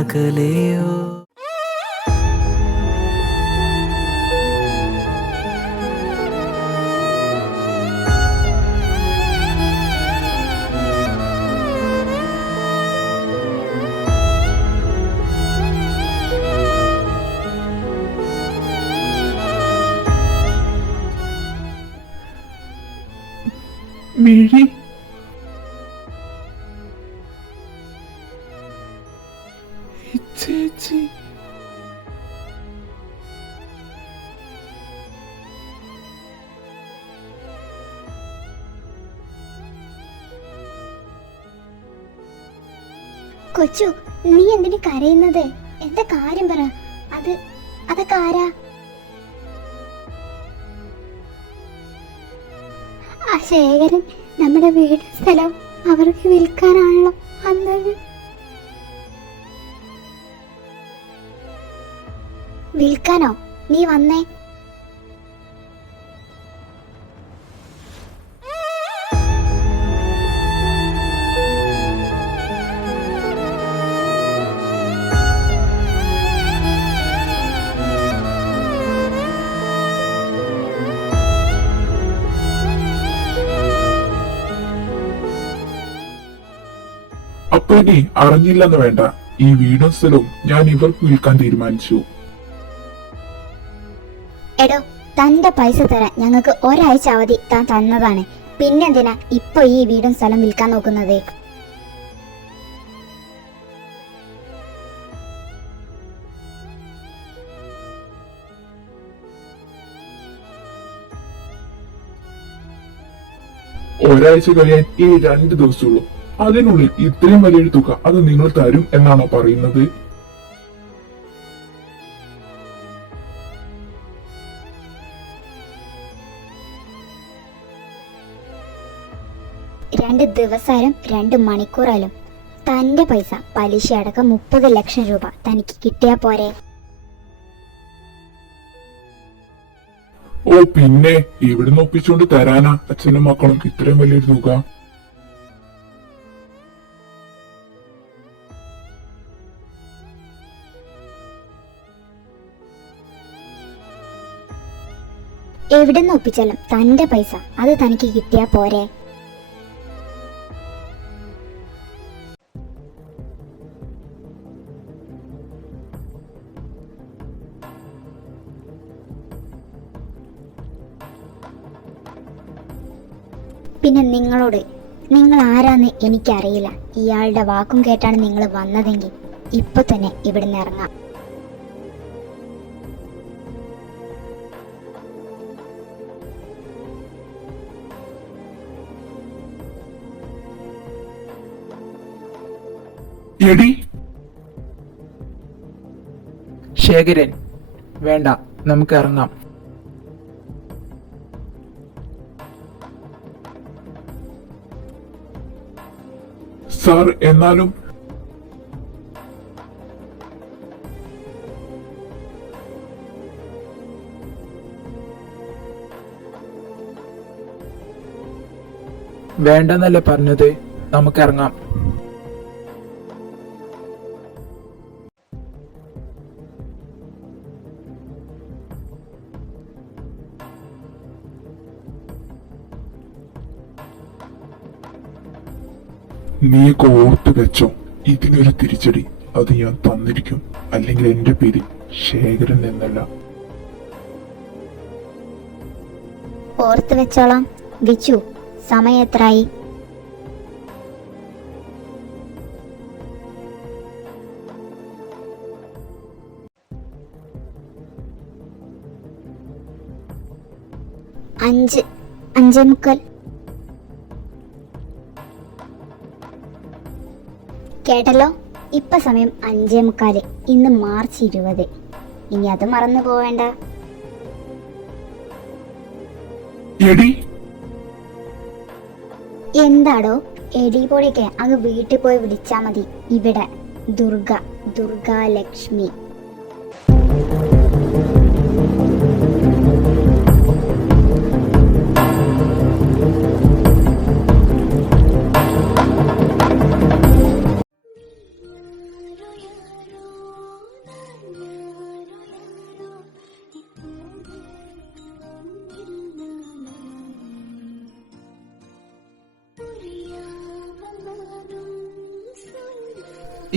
അകലെയോ. മിഴി ചേച്ചി, കൊച്ചു, നീ എന്തിനു കരയുന്നത്? എന്താ കാര്യം പറ. അതൊക്കെ ആരാ? ആ ശേഖരൻ നമ്മുടെ വീട് സ്ഥലം അവർക്ക് വിൽക്കാനാണല്ലോ വന്നത്. വിൽക്കാനോ? നീ വന്നേ. അപ്പൊ ഇനി അറിഞ്ഞില്ലെന്ന് വേണ്ട. ഈ വീടും സ്ഥലവും ഞാൻ ഇവർക്ക് വിൽക്കാൻ തീരുമാനിച്ചു. എടോ, തന്റെ പൈസ തരാൻ ഞങ്ങൾക്ക് ഒരാഴ്ച അവധി താൻ തന്നതാണ്. പിന്നെന്തിനാ ഇപ്പൊ ഈ വീടും സ്ഥലം വിൽക്കാൻ നോക്കുന്നത്? ഒരാഴ്ച കഴിയാൻ ഈ 2 ദിവസമുള്ളൂ. അതിനുള്ളിൽ ഇത്രയും വലിയൊരു തുക അത് നിങ്ങൾ തരും എന്നാണോ പറയുന്നത്? രണ്ട് ദിവസമായാലും 2 മണിക്കൂറായാലും തന്റെ പൈസ പലിശ അടക്കം 30 ലക്ഷം രൂപ തനിക്ക് കിട്ടിയാ പോരെ? ഓ പിന്നെ ഇവിടുന്ന് ഒപ്പിച്ചുകൊണ്ട് തരാനാ അച്ഛനും മക്കളും ഇത്രയും വലിയൊരു തുക? എവിടുന്ന് ഒപ്പിച്ചാലും തന്റെ പൈസ അത് തനിക്ക് കിട്ടിയാ പോരെ? പിന്നെ നിങ്ങൾ ആരാന്ന് എനിക്കറിയില്ല. ഇയാളുടെ വാക്കും കേട്ടാണ് നിങ്ങൾ വന്നതെങ്കിൽ ഇപ്പൊ തന്നെ ഇവിടുന്ന് ഇറങ്ങാം. എടി ശേഖരൻ, വേണ്ട, നമുക്ക് ഇറങ്ങാം. സാർ, എന്നാലും വേണ്ടെന്നല്ലേ പറഞ്ഞത്? നമുക്ക് ഇറങ്ങാം. നീയൊക്കെ ഓർത്ത് വെച്ചോ, ഇതിനൊരു തിരിച്ചടി അത് ഞാൻ തന്നിരിക്കും. അല്ലെങ്കിൽ എന്റെ പേര് ശേഖരൻ എന്നല്ല. ഓർത്ത് വെച്ചോളാം. വിച്ചു, സമയം എത്രയായി? അഞ്ച്, 5:45. കേട്ടല്ലോ, ഇപ്പൊ സമയം 5:45. ഇന്ന് മാർച്ച് 20. ഇനി അത് മറന്നു പോവേണ്ട. എന്താടോ എടി പൊടിയൊക്കെ അങ്ങ് വീട്ടിൽ പോയി വിളിച്ചാ മതി. ഇവിടെ ദുർഗാലക്ഷ്മി.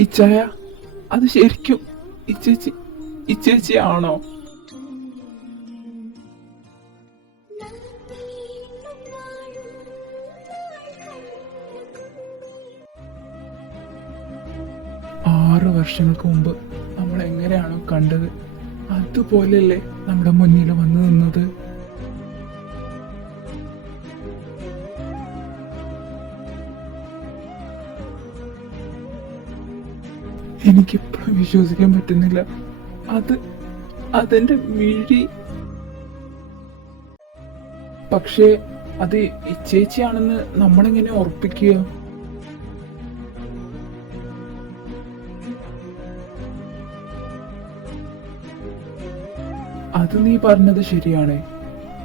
ഇച്ചായ, അത് ശരിക്കും ഇച്ചേച്ചി ഇച്ചേച്ചിയാണോ? ആറ് വർഷങ്ങൾക്ക് മുമ്പ് നമ്മൾ എങ്ങനെയാണോ കണ്ടത് അതുപോലെയല്ലേ നമ്മുടെ മുന്നിൽ വന്നു നിന്നത്. എനിക്കിപ്പോഴും വിശ്വസിക്കാൻ പറ്റുന്നില്ല. അതെന്റെ മിഴി. പക്ഷേ അത് ഇച്ചേച്ചിയാണെന്ന് നമ്മളെങ്ങനെ ഉറപ്പിക്കുക? അത് നീ പറഞ്ഞത് ശരിയാണ്.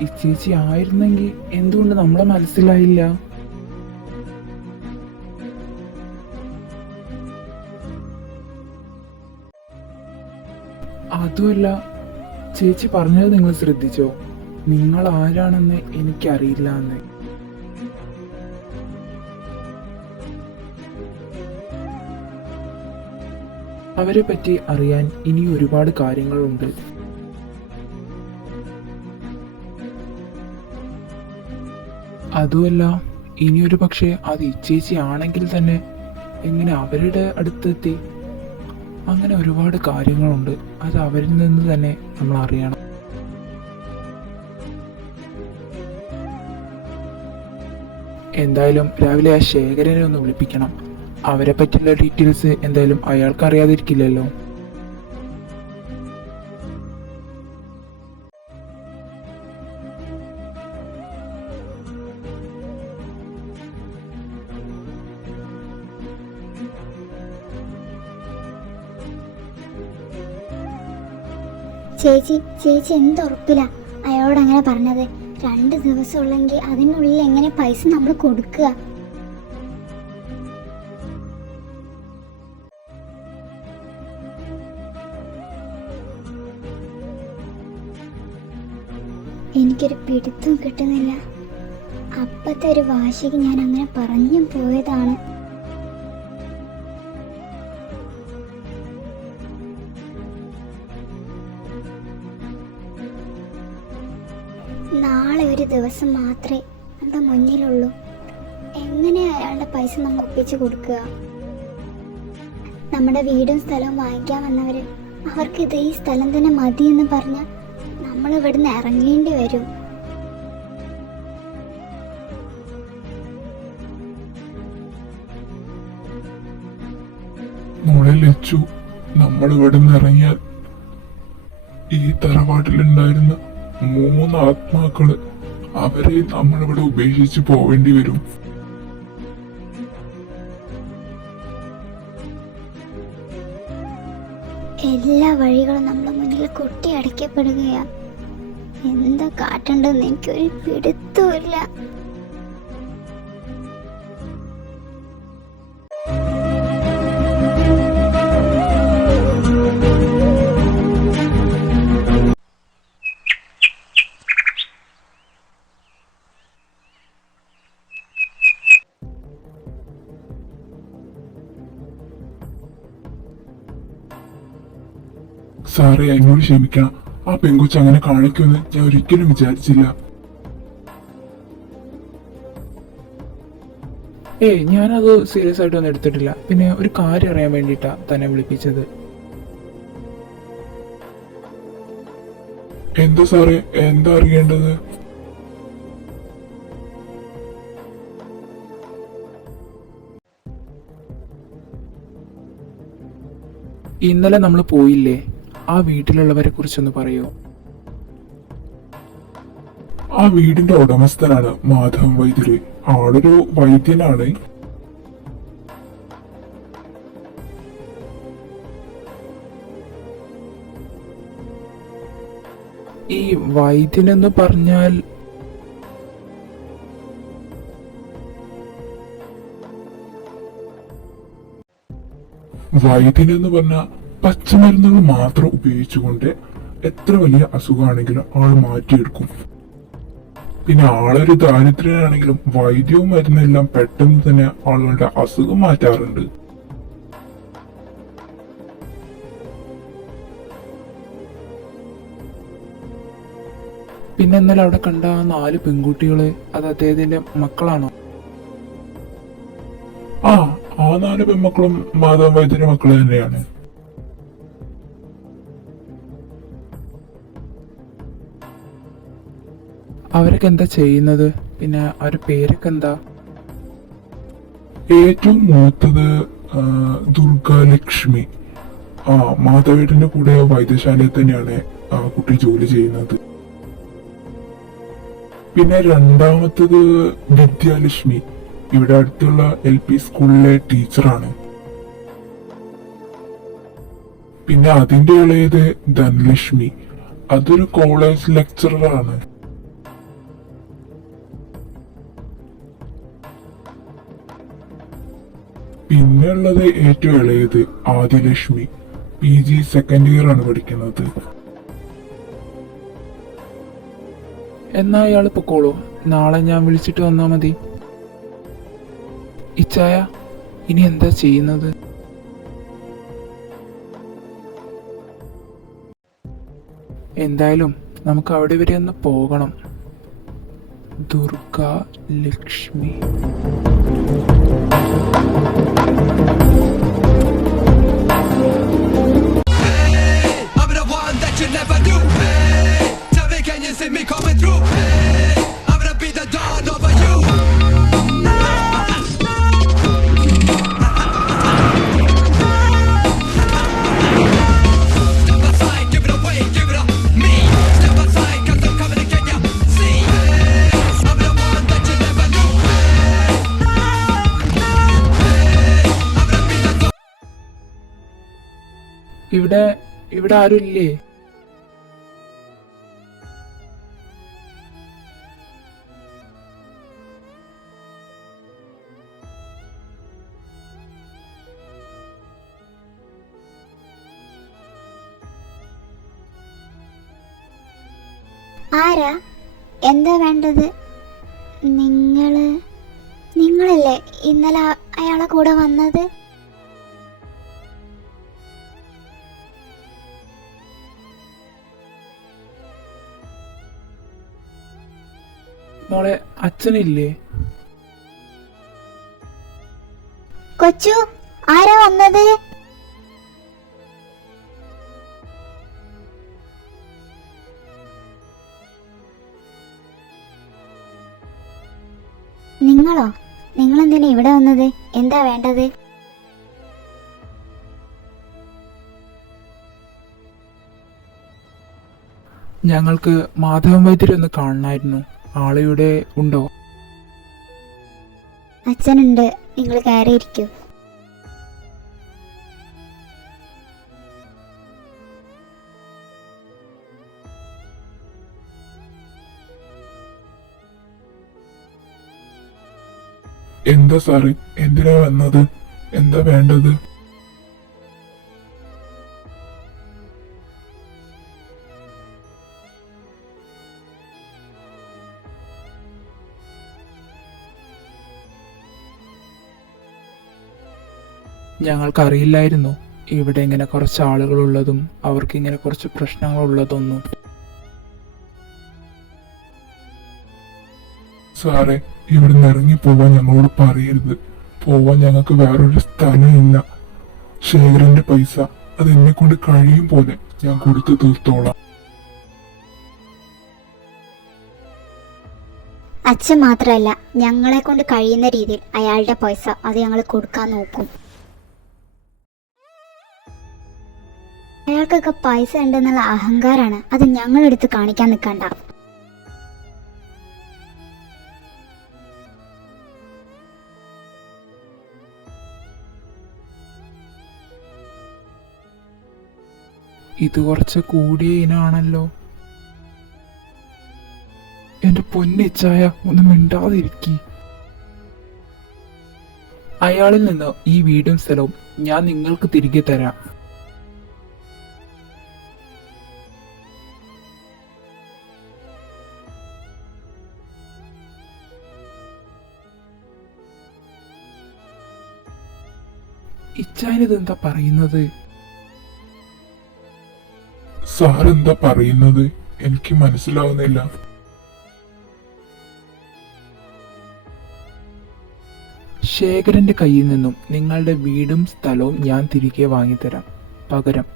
ഇച്ചേച്ചി ആയിരുന്നെങ്കിൽ എന്തുകൊണ്ട് നമ്മളെ മനസ്സിലായില്ല? അതുമല്ല, ചേച്ചി പറഞ്ഞത് നിങ്ങൾ ശ്രദ്ധിച്ചോ? നിങ്ങൾ ആരാണെന്ന് എനിക്കറിയില്ല എന്ന്. അവരെ പറ്റി അറിയാൻ ഇനി ഒരുപാട് കാര്യങ്ങളുണ്ട്. അതുമല്ല, ഇനിയൊരു പക്ഷേ അത് ഇച്ചേച്ചി ആണെങ്കിൽ തന്നെ എങ്ങനെ അവരുടെ അടുത്തെത്തി? അങ്ങനെ ഒരുപാട് കാര്യങ്ങളുണ്ട്. അത് അവരിൽ നിന്ന് തന്നെ നമ്മൾ അറിയണം. എന്തായാലും രാവിലെ ആ ശേഖരനെ ഒന്ന് വിളിപ്പിക്കണം. അവരെ പറ്റിയുള്ള ഡീറ്റെയിൽസ് എന്തായാലും അയാൾക്ക് അറിയാതിരിക്കില്ലല്ലോ. ചേച്ചി എന്തുറപ്പില്ല അയാളോട് അങ്ങനെ പറഞ്ഞത്? 2 ദിവസം ഉള്ളെങ്കിൽ അതിനുള്ളിൽ എങ്ങനെ പൈസ നമ്മൾ കൊടുക്കുക? എനിക്കൊരു പിടുത്തം കിട്ടുന്നില്ല. അപ്പത്തെ ഒരു വാശിക്ക് ഞാൻ അങ്ങനെ പറഞ്ഞു പോയതാണ്. നാളെ ഒരു ദിവസം മാത്രമേ നമ്മുടെ മുന്നിലുള്ളൂ. എങ്ങനെ അയാളുടെ പൈസ നമ്മൾ ഒപ്പിച്ചു കൊടുക്കുക? നമ്മുടെ വീടും സ്ഥലവും വാങ്ങിക്കാൻ വന്നവര് അവർക്ക് ഇത് ഈ സ്ഥലം തന്നെ മതി എന്ന് പറഞ്ഞാൽ നമ്മൾ ഇവിടുന്ന് ഇറങ്ങേണ്ടി വരും. മോളെ ലച്ചു, നമ്മൾ ഇവിടുന്ന് ഇറങ്ങിയാൽ ഈ തറവാട്ടിലുണ്ടായിരുന്ന 3 ആത്മാക്കള്, അവരെ നമ്മളിവിടെ ഉപേക്ഷിച്ച് പോവേണ്ടി വരും. എല്ലാ വഴികളും നമ്മുടെ മുന്നിൽ കൊട്ടി അടയ്ക്കപ്പെടുകയാ. എന്താ കാട്ടണ്ടെന്ന് എനിക്കൊരു പിടുത്തമില്ല. സാറേ, എന്നോട് ക്ഷമിക്കണം. ആ പെങ്കൊച്ച് അങ്ങനെ കാണിക്കുമെന്ന് ഞാൻ ഒരിക്കലും വിചാരിച്ചില്ല. ഞാനത് സീരിയസ് ആയിട്ടൊന്നും എടുത്തിട്ടില്ല. പിന്നെ ഒരു കാര്യം അറിയാൻ വേണ്ടിയിട്ടാ തന്നെ വിളിപ്പിച്ചത്. എന്താ സാറേ, എന്താ അറിയേണ്ടത്? ഇന്നലെ നമ്മൾ പോയില്ലേ, ആ വീട്ടിലുള്ളവരെ കുറിച്ചൊന്ന് പറയോ? ആ വീടിന്റെ ഉടമസ്ഥനാണ് മാധവൻ വൈദ്യര്. ആളൊരു വൈദ്യനാണ്. ഈ വൈദ്യനെന്ന് പറഞ്ഞാൽ വൈദ്യനെന്ന് പറഞ്ഞാൽ പച്ചമരുന്നുകൾ മാത്രം ഉപയോഗിച്ചുകൊണ്ട് എത്ര വലിയ അസുഖമാണെങ്കിലും ആള് മാറ്റിയെടുക്കും. പിന്നെ ആളൊരു ദാരിദ്ര്യനാണെങ്കിലും വൈദ്യവും മരുന്നെല്ലാം പെട്ടെന്ന് തന്നെ ആളുകളുടെ അസുഖം മാറ്റാറുണ്ട്. പിന്നെ ഇന്നലെ അവിടെ കണ്ട ആ 4 പെൺകുട്ടികള് അത് അദ്ദേഹത്തിന്റെ മക്കളാണോ? ആ 4 പെൺമക്കളും മാധവൻ വൈദ്യന്റെ മക്കള് തന്നെയാണ്. അവരൊക്കെ എന്താ ചെയ്യുന്നത്? പിന്നെ അവരുടെ പേരൊക്കെ എന്താ? ഏറ്റവും മൂത്തത് ദുർഗാലക്ഷ്മി. മാധവേട്ടന്റെ കൂടെ വൈദ്യശാലയിൽ തന്നെയാണ് ആ കുട്ടി ജോലി ചെയ്യുന്നത്. പിന്നെ രണ്ടാമത്തത് വിദ്യാലക്ഷ്മി, ഇവിടെ അടുത്തുള്ള LP സ്കൂളിലെ ടീച്ചറാണ്. പിന്നെ അതിന്റെ ഇളയത് ധനലക്ഷ്മി, അതൊരു കോളേജ് ലെക്ചററാണ്. പിന്നെയുള്ളത് ഏറ്റവും ഇളയത് ആദിലക്ഷ്മി, PG സെക്കൻഡ് ഇയർ ആണ് പഠിക്കുന്നത്. എന്നാ അയാള് പൊക്കോളൂ, നാളെ ഞാൻ വിളിച്ചിട്ട് വന്നാ മതി. ഇച്ചായ ഇനി എന്താ ചെയ്യുന്നത്? എന്തായാലും നമുക്ക് അവിടെ വരെ ഒന്ന് പോകണം. Durga Lakshmi. I'm the one that you never knew. Hey, tell me, can you see me coming through? Hey, I'm gonna be the dawn over you. Step aside, give it away, give it up me. Step aside, 'cause I'm coming to get ya. See, hey, I'm the one that you never knew. Hey, I'm gonna be the dawn. ഇവിടെ ആരും ഇല്ലേ? ആരാ? എന്താ വേണ്ടത്? നിങ്ങളല്ലേ ഇന്നലെ അയാളെ കൂടെ വന്നത്? മോളെ അച്ഛനില്ലേ? കൊച്ചു, ആരാ വന്നത്? നിങ്ങളോ? നിങ്ങളെന്തിനാ ഇവിടെ വന്നത്? എന്താ വേണ്ടത്? ഞങ്ങൾക്ക് മാധവൻ വൈദ്യരെ ഒന്ന് കാണണമായിരുന്നു. ആളിവിടെ ഉണ്ടോ? അച്ഛനുണ്ട്, നിങ്ങൾ കയറിയിരിക്കൂ. എന്താ സാറേ, എന്തിനാ വന്നത്? എന്താ വേണ്ടത്? ഞങ്ങൾക്കറിയില്ലായിരുന്നു ഇവിടെ ഇങ്ങനെ കുറച്ച് ആളുകളുള്ളതും അവർക്ക് ഇങ്ങനെ കുറച്ച് പ്രശ്നങ്ങളുള്ളതൊന്നും. സാറേ, ഇവിടുന്ന് ഇറങ്ങി പോവാൻ ഞങ്ങളോട് പറയരുത്. പോവാൻ ഞങ്ങൾക്ക് വേറൊരു സ്ഥലമില്ല. ശേഖരന്റെ പൈസ അത് എന്നെ കൊണ്ട് കഴിയും പോലെ ഞാൻ കൊടുത്തു തീർത്തോളാം. അച്ഛൻ മാത്രമല്ല, ഞങ്ങളെ കൊണ്ട് കഴിയുന്ന രീതിയിൽ അയാളുടെ പൈസ അത് ഞങ്ങൾ കൊടുക്കാൻ നോക്കും. അയാൾക്കൊക്കെ പൈസ ഉണ്ടെന്നുള്ള അഹങ്കാരാണ്, അത് ഞങ്ങളെടുത്ത് കാണിക്കാൻ നിൽക്കണ്ട. ഇത് കുറച്ച് കൂടിയ ഇനാണല്ലോ. എന്റെ പൊന്നിച്ചായ ഒന്ന് മിണ്ടാതിരിക്കി. അയാളിൽ നിന്ന് ഈ വീടും സ്ഥലവും ഞാൻ നിങ്ങൾക്ക് തിരികെ തരാം. ഇച്ചായനിതെന്താ പറയുന്നത്? സാർ എന്താ പറയുന്നത്? എനിക്ക് മനസ്സിലാവുന്നില്ല. ശേഖരന്റെ കയ്യിൽ നിന്നും നിങ്ങളുടെ വീടും സ്ഥലവും ഞാൻ തിരികെ വാങ്ങിത്തരാം. പകരം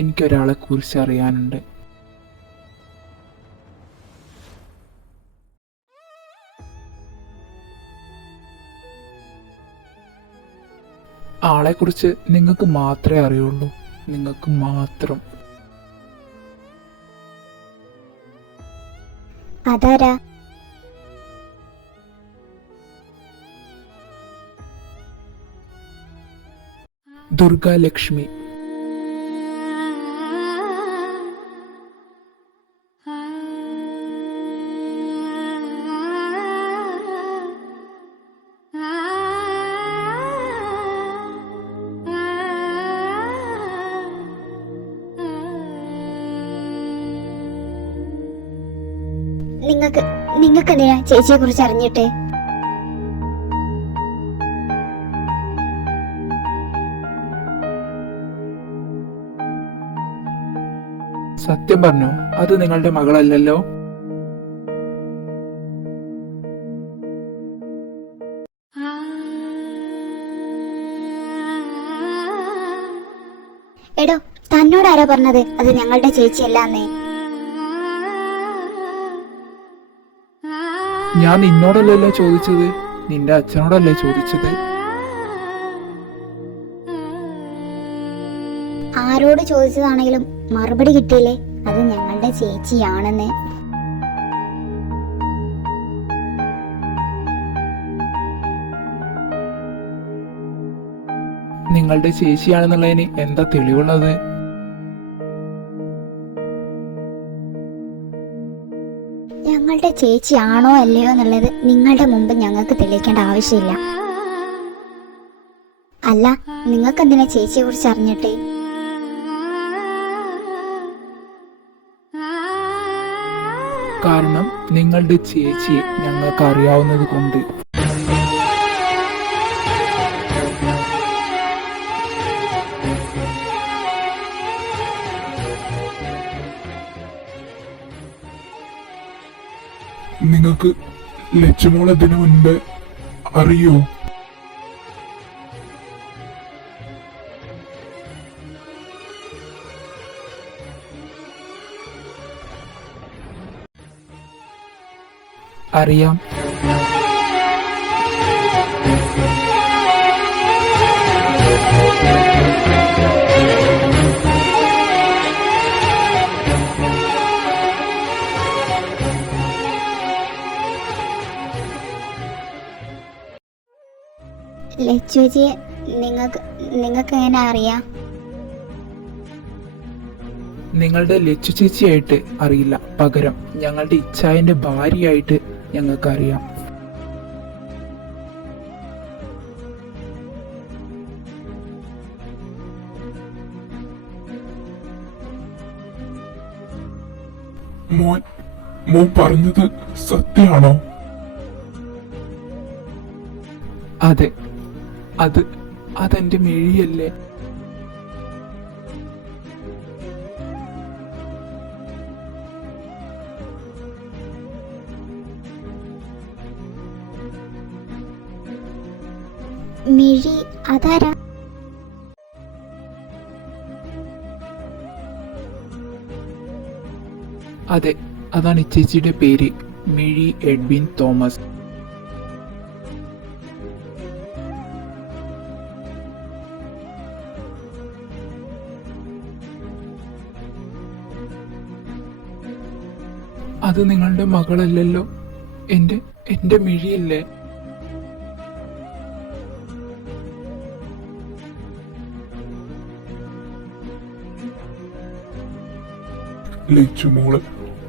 എനിക്കൊരാളെ കുറിച്ച് അറിയാനുണ്ട്. ആളെക്കുറിച്ച് നിങ്ങൾക്ക് മാത്രമേ അറിയുള്ളൂ. നിങ്ങൾക്ക് മാത്രം. അതാരാ? ദുർഗാലക്ഷ്മി. നിങ്ങൾക്ക് എന്തിനാ ചേച്ചിയെ കുറിച്ച് അറിഞ്ഞിട്ട്? സത്യം പറഞ്ഞോ? അത് നിങ്ങളുടെ മകളല്ലല്ലോ? എടോ, തന്നോട് ആരാ പറഞ്ഞത് അത് ഞങ്ങളുടെ ചേച്ചിയല്ലാന്നേ? ഞാൻ നിന്നോടല്ലല്ലോ ചോദിച്ചത്, നിന്റെ അച്ഛനോടല്ലേ ചോദിച്ചത്. ആരോട് ചോദിച്ചതാണെങ്കിലും മറുപടി കിട്ടിയില്ലേ അത് ഞങ്ങളുടെ ചേച്ചിയാണെന്ന്? നിങ്ങളുടെ ചേച്ചിയാണെന്നുള്ളതിന് എന്താ തെളിവുള്ളത്? ഞങ്ങളുടെ ചേച്ചിയാണോ അല്ലയോ എന്നുള്ളത് നിങ്ങളുടെ മുമ്പ് ഞങ്ങൾക്ക് തെളിയിക്കേണ്ട ആവശ്യമില്ല. അല്ല, നിങ്ങൾക്ക് എന്തിനാ ചേച്ചിയെ കുറിച്ച് അറിഞ്ഞിട്ട്? കാരണം നിങ്ങളുടെ ചേച്ചിയെ ഞങ്ങൾക്ക് അറിയാവുന്നത് കൊണ്ട്. നിങ്ങൾക്ക് ലച്ചുമോൾ ഇതിനു മുൻപ് അറിയോ? അറിയാം. ലച്ചുജിയെ നിങ്ങൾക്ക് എങ്ങനെ അറിയാം? നിങ്ങളുടെ ലച്ചു ചേച്ചിയായിട്ട് അറിയില്ല, പകരം ഞങ്ങളുടെ ഇച്ഛായന്റെ ഭാര്യയായിട്ട് ഞങ്ങൾക്കറിയാം. മോൻ പറഞ്ഞത് സത്യമാണോ? അതെ, അതെന്റെ മിഴിയല്ലേ. മിഴി അതാരാ? അതെ, അതാണ് ചേച്ചിയുടെ പേര്, മിഴി എഡ്വിൻ തോമസ്. അത് നിങ്ങളുടെ മകളല്ലല്ലോ, എന്റെ മിഴിയല്ലേ. ലച്ചുമോള്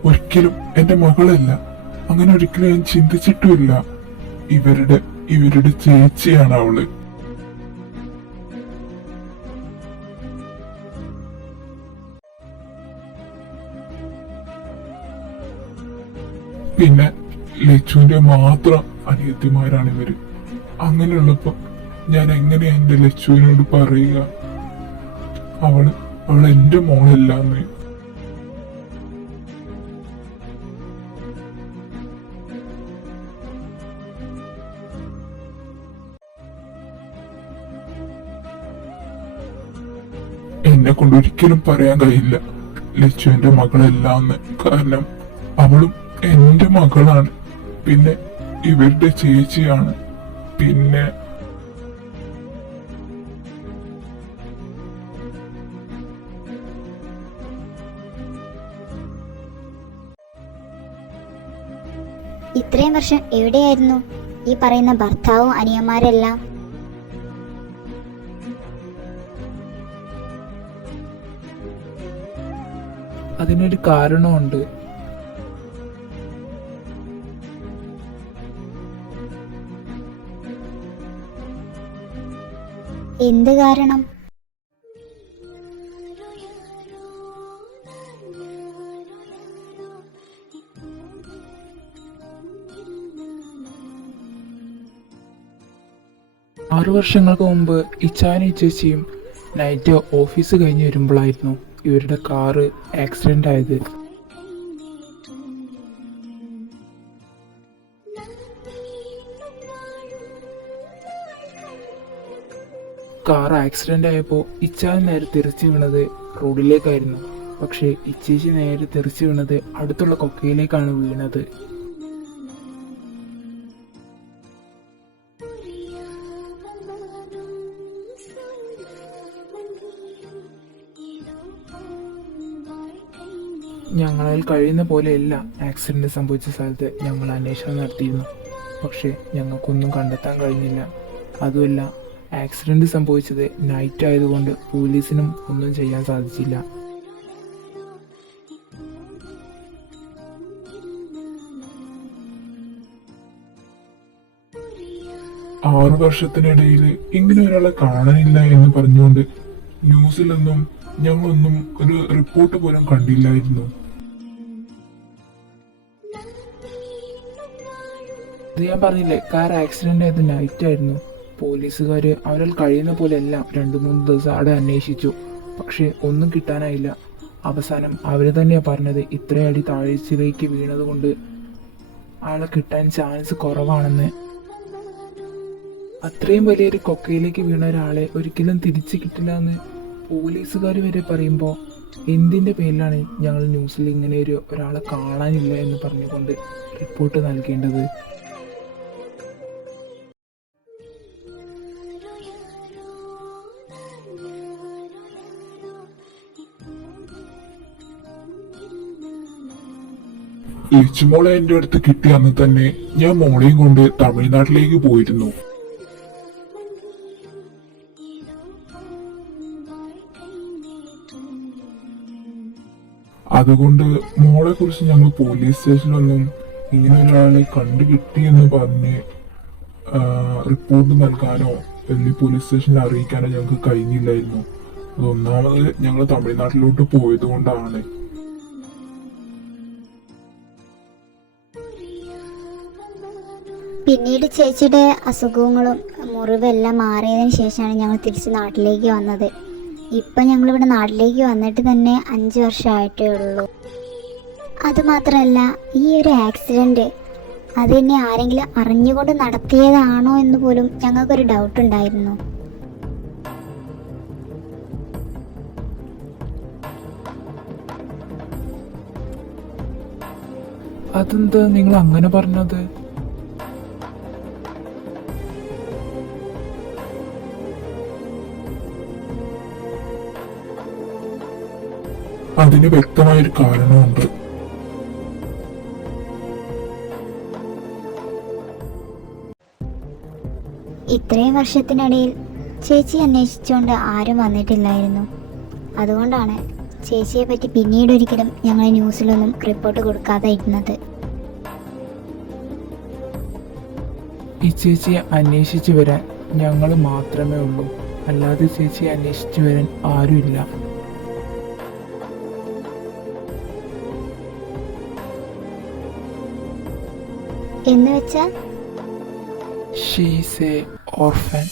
ഒരിക്കലും എന്റെ മകളല്ല. അങ്ങനെ ഒരിക്കലും ഞാൻ ചിന്തിച്ചിട്ടുമില്ല. ഇവരുടെ ചേച്ചിയാണ് അവള്. പിന്നെ ലച്ചുവിന്റെ മാത്രം അനിയത്തിമാരാണ് ഇവര്. അങ്ങനെയുള്ളപ്പോ ഞാൻ എങ്ങനെയാ എന്റെ ലച്ചുവിനോട് പറയുക അവൾ എന്റെ മോളല്ലാന്ന്? എന്നെ കൊണ്ട് ഒരിക്കലും പറയാൻ കഴിയില്ല ലച്ചു എന്റെ മകളല്ലാന്ന്. കാരണം അവളും എന്റെ മകളാണ്, പിന്നെ ഇവരുടെ ചേച്ചിയാണ്, പിന്നെ ഇത്രയും വർഷം എവിടെയായിരുന്നു ഈ പറയുന്ന ഭർത്താവും അനിയന്മാരെല്ലാം? അതിനൊരു കാരണമുണ്ട്. എന്ത് കാരണം? ആറു വർഷങ്ങൾക്ക് മുമ്പ് ഇച്ചാനും ഇച്ചേച്ചിയും നൈറ്റ് ഓഫീസ് കഴിഞ്ഞ് വരുമ്പോഴായിരുന്നു ഇവരുടെ കാറ് ആക്സിഡന്റ് ആയത്. കാർ ആക്സിഡന്റ് ആയപ്പോൾ ഇച്ചാൻ നേരെ തെറിച്ചു വീണത് റോഡിലേക്കായിരുന്നു. പക്ഷേ ഇച്ചേച്ചി നേരെ തെറിച്ചു വീണത് അടുത്തുള്ള കൊക്കയിലേക്കാണ് വീണത്. ഞങ്ങളാൽ കഴിയുന്ന പോലെയല്ല ആക്സിഡന്റ് സംഭവിച്ച സ്ഥലത്ത് ഞങ്ങൾ അന്വേഷണം നടത്തിയിരുന്നു. പക്ഷേ ഞങ്ങൾക്കൊന്നും കണ്ടെത്താൻ കഴിഞ്ഞില്ല. അതുമല്ല, ആക്സിഡന്റ് സംഭവിച്ചത് നൈറ്റ് ആയതുകൊണ്ട് പോലീസിനും ഒന്നും ചെയ്യാൻ സാധിച്ചില്ല. ആറു വർഷത്തിനിടയിൽ ഇങ്ങനെ ഒരാളെ കാണാനില്ല എന്ന് പറഞ്ഞുകൊണ്ട് ന്യൂസിലൊന്നും ഞങ്ങളൊന്നും ഒരു റിപ്പോർട്ട് പോലും കണ്ടില്ലായിരുന്നു. അത് ഞാൻ പറഞ്ഞില്ലേ, കാർ ആക്സിഡന്റ് ആയത് നൈറ്റ് ആയിരുന്നു. പോലീസുകാര് അവരാൽ കഴിയുന്ന പോലെ എല്ലാം 2-3 ദിവസം അവിടെ അന്വേഷിച്ചു. പക്ഷെ ഒന്നും കിട്ടാനായില്ല. അവസാനം അവര് തന്നെയാ പറഞ്ഞത് ഇത്രയും അടി താഴ്ചയിലേക്ക് വീണത് കൊണ്ട് ആളെ കിട്ടാൻ ചാൻസ് കുറവാണെന്ന്. അത്രയും വലിയൊരു കൊക്കയിലേക്ക് വീണ ഒരാളെ ഒരിക്കലും തിരിച്ചു കിട്ടില്ല എന്ന് പോലീസുകാർ വരെ പറയുമ്പോൾ എന്തിൻ്റെ പേരിലാണ് ഞങ്ങൾ ന്യൂസിൽ ഇങ്ങനെ ഒരാളെ കാണാനില്ല എന്ന് പറഞ്ഞുകൊണ്ട് റിപ്പോർട്ട് നൽകേണ്ടത്? ലിച്ചുമോളെ എന്റെ അടുത്ത് കിട്ടിയ അന്ന് തന്നെ ഞാൻ മോളെയും കൊണ്ട് തമിഴ്നാട്ടിലേക്ക് പോയിരുന്നു. അതുകൊണ്ട് മോളെ കുറിച്ച് ഞങ്ങൾ പോലീസ് സ്റ്റേഷനിലൊന്നും ഇങ്ങനെ ഒരാളെ കണ്ടു കിട്ടിയെന്ന് പറഞ്ഞ് റിപ്പോർട്ട് നൽകാനോ അല്ലെങ്കിൽ പോലീസ് സ്റ്റേഷനിൽ അറിയിക്കാനോ ഞങ്ങൾക്ക് കഴിഞ്ഞില്ലായിരുന്നു. അതൊന്നാമത് ഞങ്ങൾ തമിഴ്നാട്ടിലോട്ട് പോയത് കൊണ്ടാണ്. പിന്നീട് ചേച്ചിയുടെ അസുഖങ്ങളും മുറിവെല്ലാം മാറിയതിന് ശേഷമാണ് ഞങ്ങൾ തിരിച്ച് നാട്ടിലേക്ക് വന്നത്. ഇപ്പം ഞങ്ങളിവിടെ നാട്ടിലേക്ക് വന്നിട്ട് തന്നെ 5 വർഷമായിട്ടേ ഉള്ളൂ. അതുമാത്രമല്ല, ഈ ഒരു ആക്സിഡൻറ്റ് അത് തന്നെ ആരെങ്കിലും അറിഞ്ഞുകൊണ്ട് നടത്തിയതാണോ എന്ന് പോലും ഞങ്ങൾക്കൊരു ഡൗട്ട് ഉണ്ടായിരുന്നു. അതെന്താ നിങ്ങൾ അങ്ങനെ പറഞ്ഞത്? അതിന് വ്യക്തമായൊരു കാരണമുണ്ട്. ഇത്രയും വർഷത്തിനിടയിൽ ചേച്ചി അന്വേഷിച്ചുകൊണ്ട് ആരും വന്നിട്ടില്ലായിരുന്നു. അതുകൊണ്ടാണ് ചേച്ചിയെ പറ്റി പിന്നീട് ഒരിക്കലും ഞങ്ങൾ ന്യൂസിലൊന്നും റിപ്പോർട്ട് കൊടുക്കാതെ ഇരുന്നത്. ഈ ചേച്ചിയെ അന്വേഷിച്ചു വരാൻ ഞങ്ങൾ മാത്രമേ ഉള്ളൂ, അല്ലാതെ ചേച്ചിയെ അന്വേഷിച്ചു വരാൻ ആരുമില്ല. എന്ന് വെച്ചാൽ She is a orphan.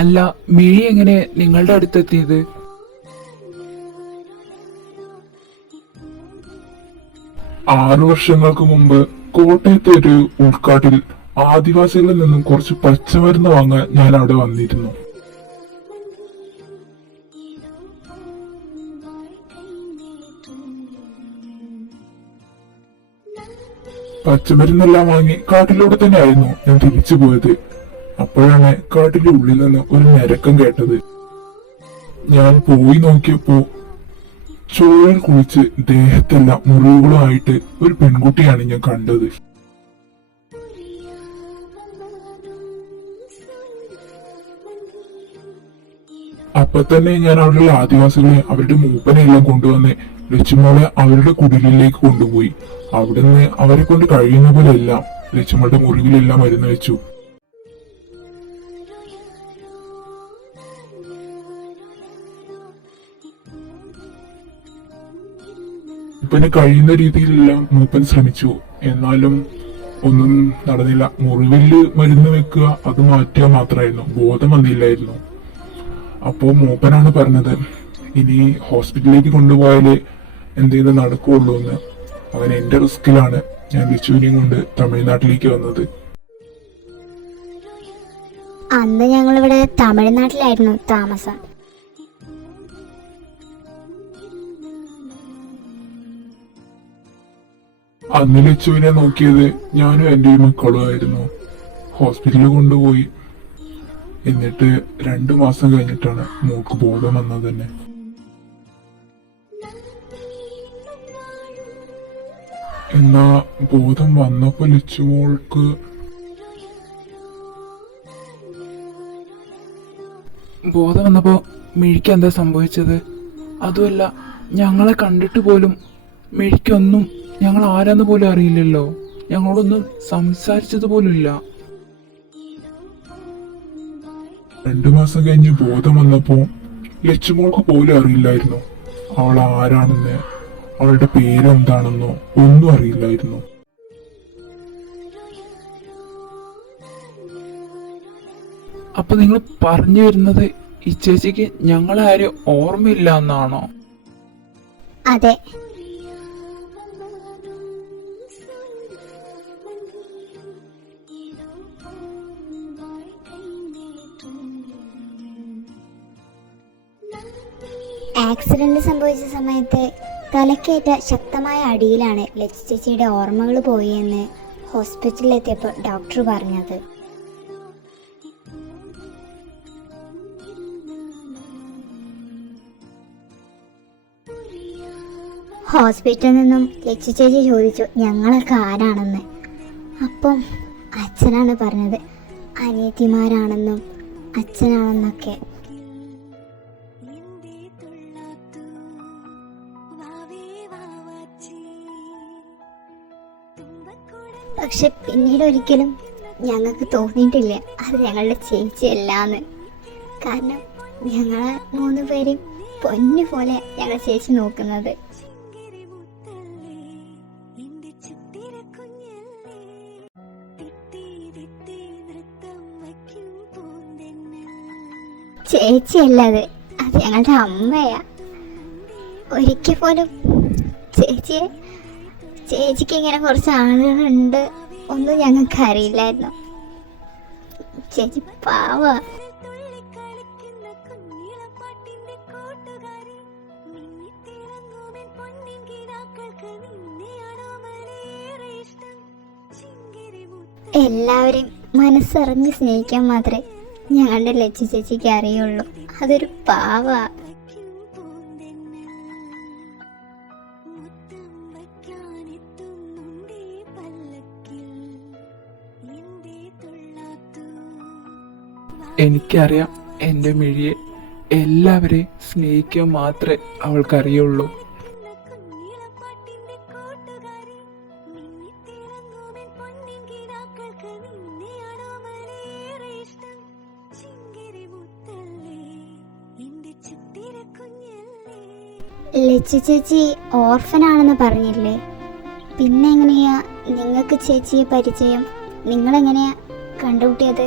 അല്ല, മിഴി എങ്ങനെ നിങ്ങളുടെ അടുത്തെത്തിയത്? ആറു വർഷങ്ങൾക്ക് മുമ്പ് കോട്ടയത്തെ ഒരു ഉൾക്കാട്ടിൽ ആദിവാസികളിൽ നിന്നും കുറച്ച് പച്ചമരുന്ന് വാങ്ങാൻ ഞാൻ അവിടെ വന്നിരുന്നു. പച്ചമരുന്നെല്ലാം വാങ്ങി കാട്ടിലൂടെ തന്നെ ആയിരുന്നു ഞാൻ തിരിച്ചു പോയത്. അപ്പോഴാണ് കാട്ടിന്റെ ഉള്ളിൽ നിന്ന് ഒരു ഞരക്കം കേട്ടത്. ഞാൻ പോയി നോക്കിയപ്പോ ചോരയിൽ കുളിച്ച് ദേഹത്തെല്ലാം മുറിവുകളുമായിട്ട് ഒരു പെൺകുട്ടിയാണ് ഞാൻ കണ്ടത്. അപ്പൊ തന്നെ ഞാൻ അവിടെയുള്ള ആദിവാസികളെ അവരുടെ മൂപ്പനെല്ലാം കൊണ്ടുവന്ന് ലക്ഷ്മോളെ അവരുടെ കുടിലിലേക്ക് കൊണ്ടുപോയി. അവിടുന്ന് അവരെ കൊണ്ട് കഴിയുന്ന പോലെ എല്ലാം ലക്ഷ്മോളുടെ മുറിവിലെല്ലാം മരുന്ന് വെച്ചു. മൂപ്പന് കഴിയുന്ന രീതിയിലെല്ലാം മൂപ്പൻ ശ്രമിച്ചു. എന്നാലും ഒന്നും നടന്നില്ല. മുറിവില് മരുന്ന് വെക്കുക, അത് മാറ്റുക മാത്രമായിരുന്നു, ബോധം വന്നില്ലായിരുന്നു. അപ്പോ മൂപ്പനാണ് പറഞ്ഞത് ഇനി ഹോസ്പിറ്റലിലേക്ക് കൊണ്ടുപോയാലേ എന്തെങ്കിലും നടക്കുകയുള്ളൂ എന്ന്. അങ്ങനെ എന്റെ റിസ്കിലാണ് ഞാൻ ലച്ചുവിനെയും കൊണ്ട് തമിഴ്നാട്ടിലേക്ക് വന്നത്. അന്ന് ഞങ്ങളിവിടെ തമിഴ്നാട്ടിലായിരുന്നു താമസം. അന്ന് ലച്ചുവിനെ നോക്കിയത് ഞാനും എന്റെ മക്കളുമായിരുന്നു. ഹോസ്പിറ്റലിൽ കൊണ്ടുപോയി. എന്നിട്ട് 2 മാസം കഴിഞ്ഞിട്ടാണ് മോൾക്ക് ബോധം വന്നത് തന്നെ. എന്നാ ബോധം വന്നപ്പോ ലച്ചുമോൾക്ക് ബോധം വന്നപ്പോ മിഴിക്ക് എന്താ സംഭവിച്ചത്? അതുമല്ല, ഞങ്ങളെ കണ്ടിട്ട് പോലും മിഴിക്കൊന്നും ഞങ്ങൾ ആരാന്ന് പോലും അറിയില്ലല്ലോ. ഞങ്ങളോടൊന്നും സംസാരിച്ചത് പോലും ഇല്ല. 2 മാസം കഴിഞ്ഞ് ബോധം വന്നപ്പോ ലച്ചുമോൾക്ക് പോലും അറിയില്ലായിരുന്നു അവൾ ആരാണെന്ന്, അവളുടെ പേരെന്താണെന്നോ ഒന്നും അറിയില്ലായിരുന്നു. അപ്പൊ നിങ്ങൾ പറഞ്ഞു വരുന്നത് ഈ ചേച്ചിക്ക് ഞങ്ങളെ ആരും ഓർമ്മയില്ല എന്നാണോ? അതെ. ആക്സിഡന്റ് സംഭവിച്ച സമയത്ത് തലക്കേറ്റ ശക്തമായ അടിയിലാണ് ലച്ചു ചേച്ചിയുടെ ഓർമ്മകൾ പോയെന്ന് ഹോസ്പിറ്റലിലെത്തിയപ്പോൾ ഡോക്ടർ പറഞ്ഞത്. ഹോസ്പിറ്റലിൽ നിന്നും ലച്ചു ചേച്ചി ചോദിച്ചു ഞങ്ങളൊക്കെ ആരാണെന്ന്. അപ്പം അച്ഛനാണ് പറഞ്ഞത് അനിയത്തിമാരാണെന്നും അച്ഛനാണെന്നൊക്കെ. പക്ഷെ പിന്നീട് ഒരിക്കലും ഞങ്ങൾക്ക് തോന്നിയിട്ടില്ല അത് ഞങ്ങളുടെ ചേച്ചിയല്ലാന്ന്. കാരണം ഞങ്ങളെ 3 പേരെയും പൊന്നു പോലെ ഞങ്ങൾ ചേച്ചി നോക്കുന്നത്. ചേച്ചിയല്ലത്, അത് ഞങ്ങളുടെ അമ്മയാ. ഒരിക്കൽ പോലും ചേച്ചിക്ക് ഇങ്ങനെ കുറച്ച് ആളുകളുണ്ട് ഒന്നും ഞങ്ങൾക്ക് അറിയില്ലായിരുന്നു. ചേച്ചി പാവ. എല്ലാവരെയും മനസ്സറിഞ്ഞ് സ്നേഹിക്കാൻ മാത്രമേ ഞങ്ങളുടെ ലച്ചു ചേച്ചിക്ക് അറിയുള്ളൂ. അതൊരു പാവ. എനിക്കറിയാം എൻ്റെ മിഴിയെ എല്ലാവരെയും സ്നേഹിക്കാൻ മാത്രമേ അവൾക്കറിയുള്ളൂ. ലച്ചു ചേച്ചി ഓർഫനാണെന്ന് പറഞ്ഞില്ലേ? പിന്നെ എങ്ങനെയാ നിങ്ങൾക്ക് ചേച്ചിയെ പരിചയം? നിങ്ങളെങ്ങനെയാ കണ്ടുമുട്ടിയത്?